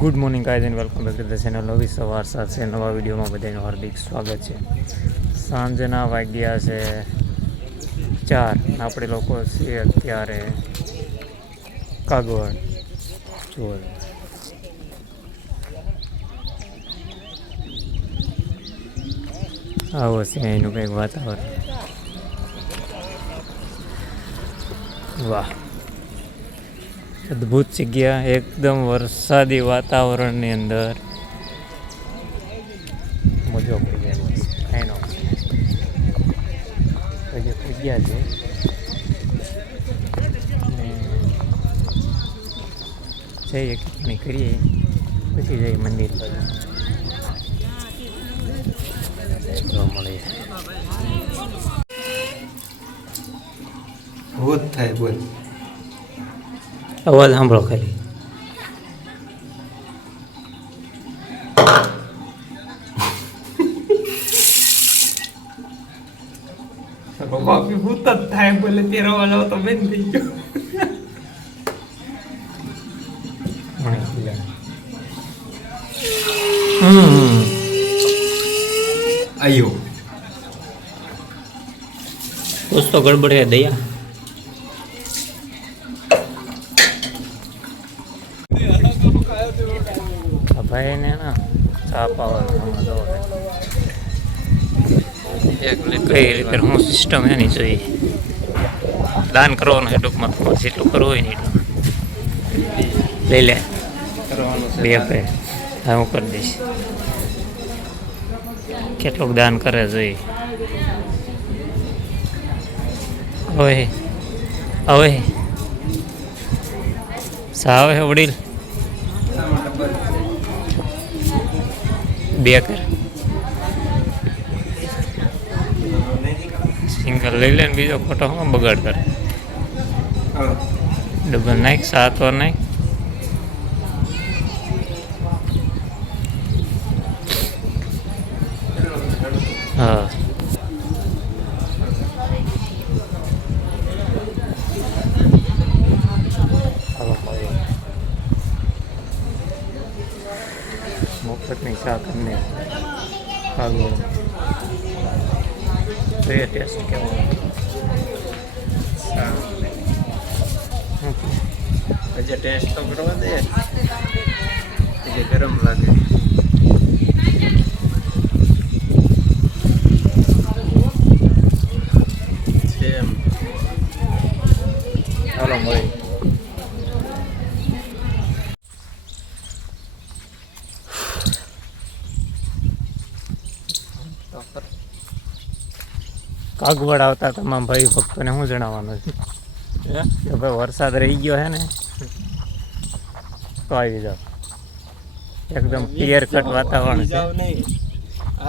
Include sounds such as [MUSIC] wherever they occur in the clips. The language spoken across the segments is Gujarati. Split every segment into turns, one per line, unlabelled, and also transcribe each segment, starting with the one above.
Good morning guys and welcome back to the channel નવી સવાર સાથે નવા વિડીયોમાં બધાનું હાર્દિક સ્વાગત છે. સાંજના વાગ્યા છે ચાર. આપણે લોકો છીએ અત્યારે કાગવડ જુઓ. આવો છે એનું કંઈક વાતાવરણ. વાહ. અદ્ભુત જગ્યા એકદમ વરસાદી વાતાવરણની અંદર. મજો પડી જાય. બસ કાંઈ નો જગ્યા છે. અને જઈએ કંઈ કરીએ. પછી જઈએ મંદિર બાજુ જોવા મળીએ
હોત થાય બોલ.
અવાજ સાંભળો ખાલી
બાપી ભૂત જ થાય બોલે તેરો વાળો તો બેન થઈ ગયો
હમ
આયો
कुछ तो गड़बड़ है दया ભાઈ ને ચા પાવાનું કઈ રીતે હું સિસ્ટમ એની જોઈએ દાન કરવાનું એ ટૂંકમાં. તમારે જેટલું કરવું હોય ને એટલું. લઈ લે. બે ભાઈ હા હું કરી દઈશ. કેટલુંક દાન કરે જોઈએ હવે. હવે. સાવ હે વડીલ. બે કર સિંગલ લઈ લે ને બીજો ફોટો હું બગાડ કરે ડબલ નાખ સાત વાર નાખ હા હાલો ભાઈ મફતની શાક અમને ખાવું તો એ ટેસ્ટ કેવો?
હજી ટેસ્ટ તો કરવા દે ગરમ લાગે.
કાગવડ આવતા તમામ ભાઈ ભક્તોને હું જણાવવાનું છે? કે ભાઈ વરસાદ રહી ગયો છે ને તો આવી જાઓ. એકદમ ક્લિયર કટ વાતાવરણ છે.
જાવ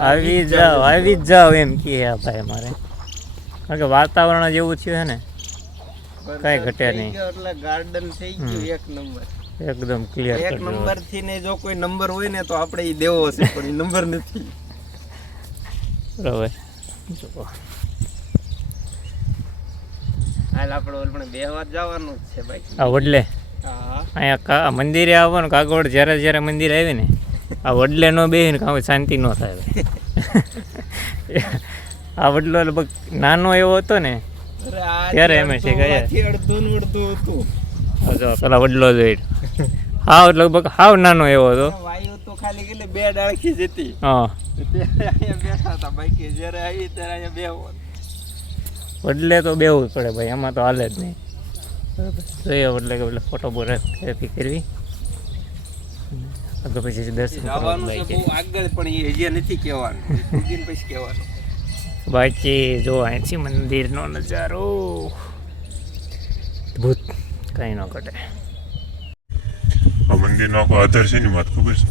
આવી જાઓ આવી જ જાઓ એમ કહે આ ભાઈ મારે કારણ કે વાતાવરણ જ એવું થયું છે ને કઈ ઘટે નહીં.
એટલે ગાર્ડન થઈ ગયું એક નંબર
એકદમ ક્લિયર
એક નંબરથી ને જો કોઈ નંબર હોય ને તો આપણે ઈ દેવો હશે પણ નંબર નથી.
બરાબર.
હાલ આપણે બે જવાનું જ છે ભાઈ
આ વડલે. અહીંયા મંદિરે આવવાનું કાગોડ જ્યારે જ્યારે મંદિર આવે ને આ વડલે નો બેહીને કાંઈ શાંતિ ન થાય [LAUGHS] આ વડલો લગભગ નાનો એવો હતો ને
ત્યારે
એમ છે
ગયા? અડધું ને
પેલા વડલો જોઈ. હાવ લગભગ હાવ નાનો એવો હતો.
વાયુ તો ખાલી કેટલી બે ડાળખી જતી
હા.
બેઠા હતા બાકી જ્યારે આવી ત્યારે અહીંયા બેહો
વડલે તો બેવું પડે ભાઈ એમાં તો હાલે જ નહીં. બરાબર. જોઈએ વડલે કે એટલે ફોટોગ્રાફી કરવી. આગળ પછી દર્શન
આગળ પણ એ હજી નથી કહેવાનું. પછી કહેવાનું.
બાકી જો અહીંથી મંદિરનો નજારો ભૂત કંઈ ન ઘટે.
આ મંદિરનો આખો આધાર છે ની વાત ખબર છે?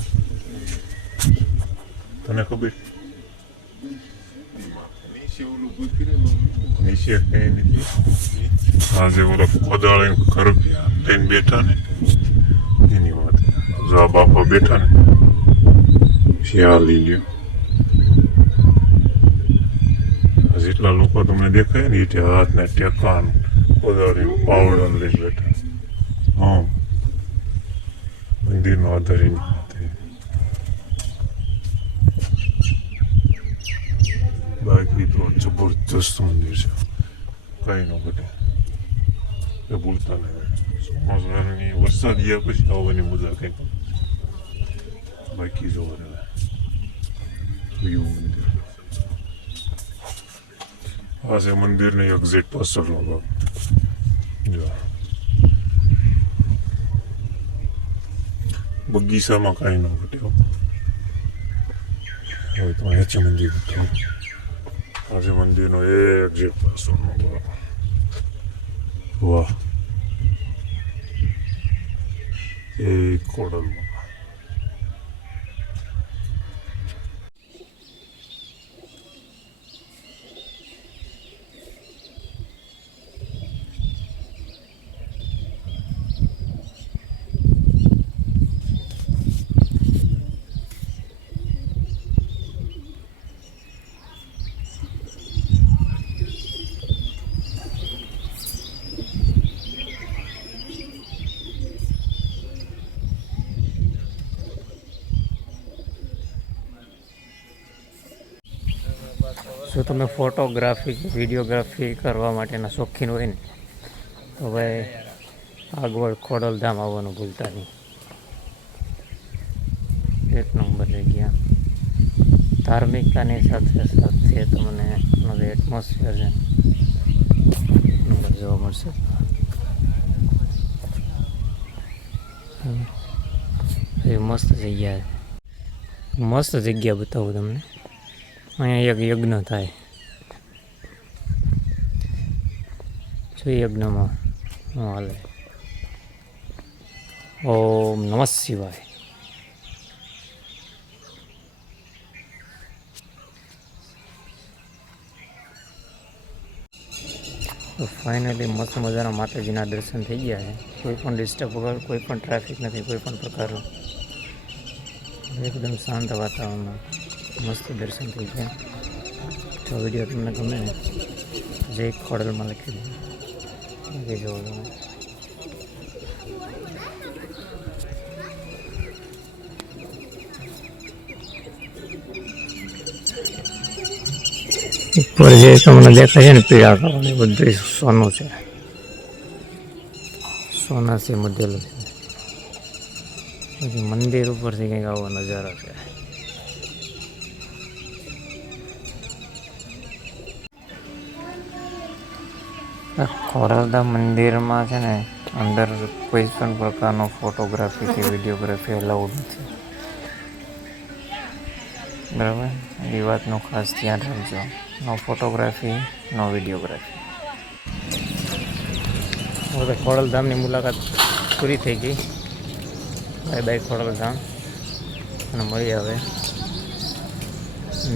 તને ખબર? નીચે કઈ નથી આ જે ઓલા કોદાળી ઘર લઈને બેઠા ને એની વાત જો બાપા બેઠા ને પછી આ લઈ લ્યો આ જેટલા લોકો તમને દેખાય ને એ ત્યાં હાથને ટેકાન કોદાળી પાવડર લઈને બેઠા હા મંદિરનો આધાર જબરજસ્ત મંદિર છે કઈ ન ઘટે એ ભૂલતા નહીં ચોમાસાની વરસાદ ગયા પછી આવવાની મજા કઈ પણ બાકી જોવા રહે મંદિર આ છે મંદિરને એક્ઝેક્ટ પાછળનો ભાગ બગીચામાં કાંઈ ન ઘટ્યો હવે તો અહીંયા છે મંદિર આજે મંદિરનો એક્ઝેક્ટ પાછળનો ભાગ વાહ એ ખોડલમાં
જો તમે ફોટોગ્રાફી કે વિડીયોગ્રાફી કરવા માટેના શોખીન હોય ને, તો ભાઈ આગવડ ખોડલધામ આવવાનું ભૂલતા નહીં. એક નંબર જગ્યા ધાર્મિકતાની સાથે સાથે તમને એનો જે એટમોસ્ફિયર છે જોવા મળશે. એ મસ્ત જગ્યા મસ્ત જગ્યા બતાવું તમને. અહીંયા એક યજ્ઞ થાય. જો યજ્ઞમાં? શું હાલે? ઓમ નમઃ શિવાય. તો ફાઇનલી મસ્ત મજાના માતાજીના દર્શન થઈ ગયા છે. કોઈ પણ ડિસ્ટર્બ વગર, કોઈ પણ ટ્રાફિક નથી, કોઈ પણ પ્રકારનું. એકદમ શાંત વાતાવરણમાં. મસ્ત દર્શન થઈ ગયા. તો વીડિયો તમને ગમે ને જય ખોડલમાં લખી દો બાકી જોવો તમે. ઉપર જે તમને દેખાય છે ને, પીળા કલરની બધું સોનું છે. સોનાથી મધેલું છે પછી મંદિર ઉપરથી કંઈક આવો નજારો છે. આ મંદિરમાં છે ને અંદર કોઈ પણ પ્રકારનો ફોટોગ્રાફી કે વિડીયોગ્રાફી અલાઉડ નથી. બરાબર? એ વાતનું ખાસ ધ્યાન રાખજો. નો ફોટોગ્રાફી નો વિડીયોગ્રાફી હવે ખોડલધામની મુલાકાત પૂરી થઈ ગઈ. બાય બાય ખોડલધામ અને મળી આવે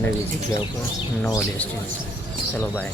નવી જગ્યા ઉપર, નવો ડેસ્ટિનેશન ચલો, બાય.